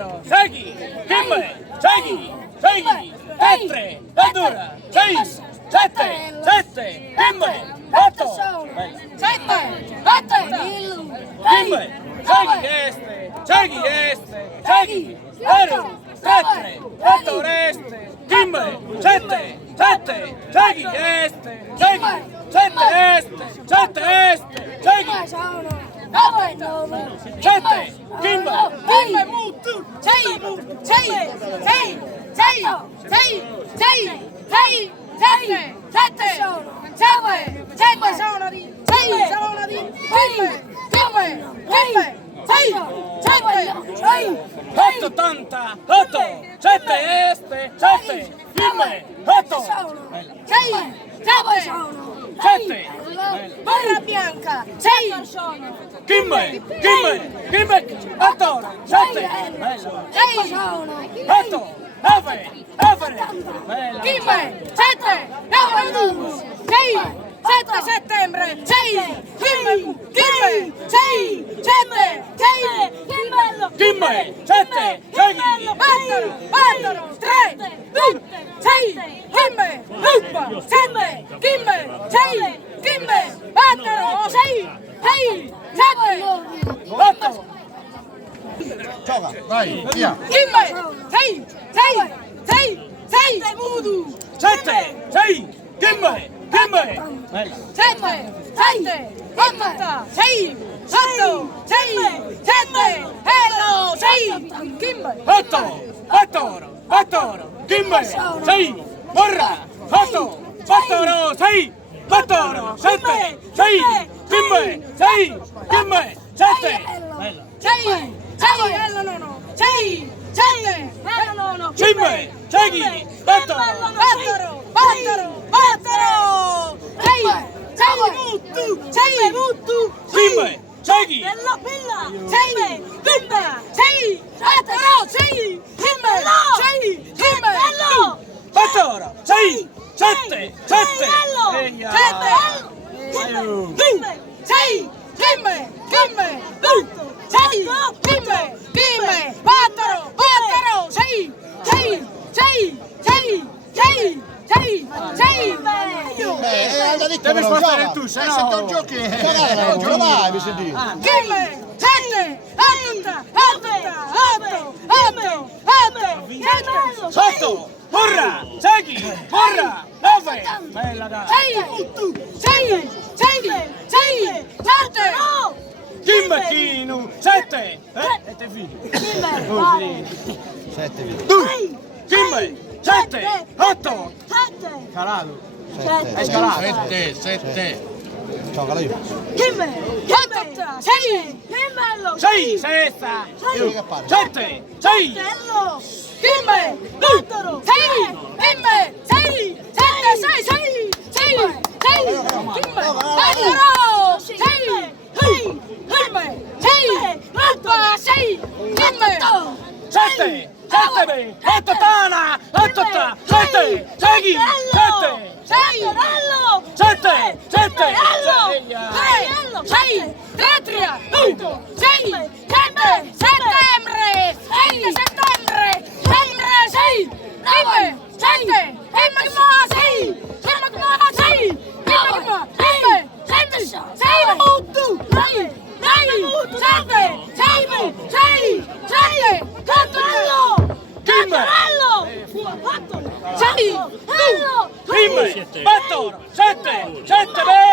4, 6, 6, 6, 7, verdura, 6, 7, 7, 8, 7, 6, 4, 8 reste, 7, 7, 6 este, 7 este, 7 este, 7, Kimbe, mutu, 80, 8, 7 este, 7, Kimbe, 8, 7, Barra bianca, 6 Kimbe, 8, 7, 8, 9, Kimbe, 7, 7 settembre, 6, Kimbe, 6, 7, 6, Kimbe, 7, 6, Battero, 3, 6, Kimbe, 7, Kimbe, 6, Kimbe, Battero, 6, 7, 8, Gioca, vai, via. Kimbe, 6, Mudu, 7, 6, Kimbe, 7, 6, 8, 6, hello, 6, Kimbe, 8, 4, Kimbe, 6, Borra, 8, 4, 6, 4, 7, 6, Kimbe, 6, Kimbe, 7, 6, hello, no, 6, 7, hello, no, Kimbe, 6, 8, Battero, 6, Mutu, Kimbe, 6, Bella, 6, Kimbe, 6, Battero, 6, Kimbe, 6, Kimbe, 4, 6, 7, 7, Eia. 6, Kimbe, 6, Battero, 6, L'ha detto Devi però, spostare gioca. tu, se Se no- non giochi, non lo vai, mi senti. Kimbe, 7, 8, Borra, 6, Borra, 9, bella dai, 6, 7, Kimbe, Kinu, 7, e te fini, 7 via. Kimbe, 7, 8, calato, è scalato, 7. Gioca la io. 6, sesta, 7, 6, Kimbe, 7, 8 tana, 8 ta, 7, 6, 7, 7, 7, Tratria, 6, settembre, 6, 8, 7, 7,